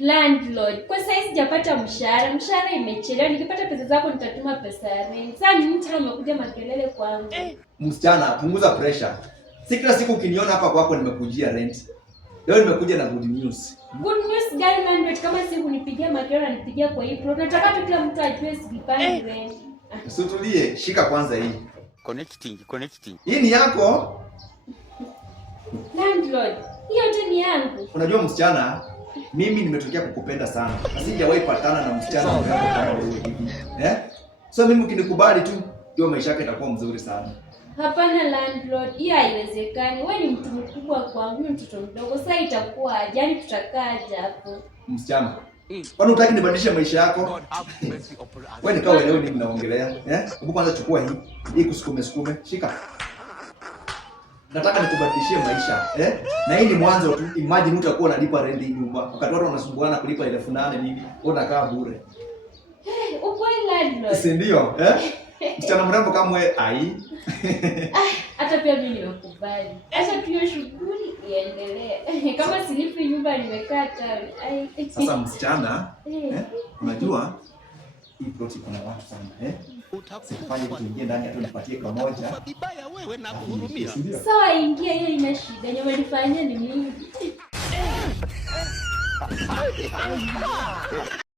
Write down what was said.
Landlord, kwa sasa sijapata mshahara. Mshahara imechelewa. Nikipata pesa zako nitatuma pesa ya rent. Sasa nini tena umekuja makelele kwangu? Msichana, punguza pressure. Si kila siku ukiniona hapa kwako nimekujia rent. Leo nimekuja na good news. Good news gani landlord? Kama si kunipigia makelele nipigia kwa hii. Nataka tu kila mtu ajue silipangi rent. Usitulie, shika kwanza hii. Connecting. Hii ni yako? Landlord, hiyo yote ni yangu. Unajua msichana, mimi nimetokea kukupenda sana. Sijawahi patana na msichana mrembo kama wewe hivi. So mimi ukinikubali tu, hiyo maisha yako itakuwa mzuri sana. Hapana landlord, hiyo haiwezekani. Wewe ni mtu mkubwa kwangu, mimi mtoto mdogo. Sasa itakuwa ajali, tutakaaje hapo? Msichana, kwani unataka nibadilishe maisha yako? Wewe nikao leo nini mnaongelea? Hebu kwanza chukua hii. Hii kusukume. Shika. Nataka nikubadilishie maisha, Na hii ni mwanzo tu. Imagine utakuwa unalipa rent hii nyumba. Wakati watu wanasumbuana kulipa 8,000 hivi, wewe unakaa bure. Uko landlord. Si ndio? Msichana mrembo kama wewe ai. Hata pia mimi nimekubali. Acha tuyo shughuli iendelee. Kama silipi nyumba nimekaa tawi. Sasa msichana, unajua hii plot iko na watu sana, Usifanye kitu kingine ndani hata unipatie kamoja. Vibaya wewe na kuhurumia. Sawa, ingia, hiyo ina shida. Nyuma nifanyie ni mingi.